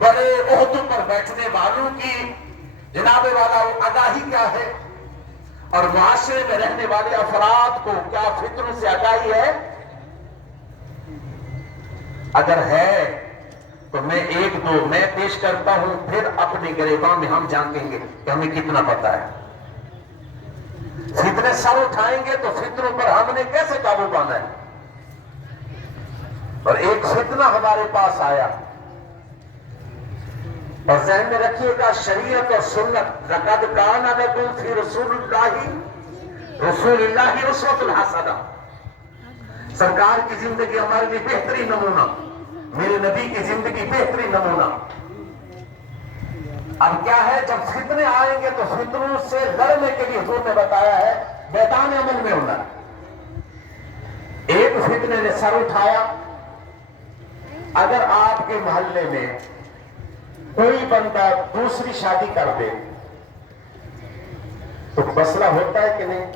بڑے عہدوں پر بیٹھنے والوں کی جناب والا آگاہی کیا ہے اور معاشرے میں رہنے والے افراد کو کیا فطروں سے آگاہی ہے؟ اگر ہے تو میں ایک دو میں پیش کرتا ہوں، پھر اپنے گریبان میں ہم جانیں گے کہ ہمیں کتنا پتا ہے۔ فتنے سر اٹھائیں گے تو فتنوں پر ہم نے کیسے قابو پانا ہے؟ اور ایک فتنہ ہمارے پاس آیا، اور ذہن میں رکھیے گا شریعت اور سنت، لقد کان لکم فی رسول اللہ اسوۃ حسنہ، سرکار کی زندگی ہمارے لیے بہترین نمونہ، میرے نبی کی زندگی بہترین نمونہ۔ اب کیا ہے، جب فتنے آئیں گے تو فتنوں سے لڑنے کے لیے حضور نے بتایا ہے میدان عمل میں ہونا۔ ایک فتنے نے سر اٹھایا، اگر آپ کے محلے میں کوئی بندہ دوسری شادی کر دے تو مسئلہ ہوتا ہے کہ نہیں؟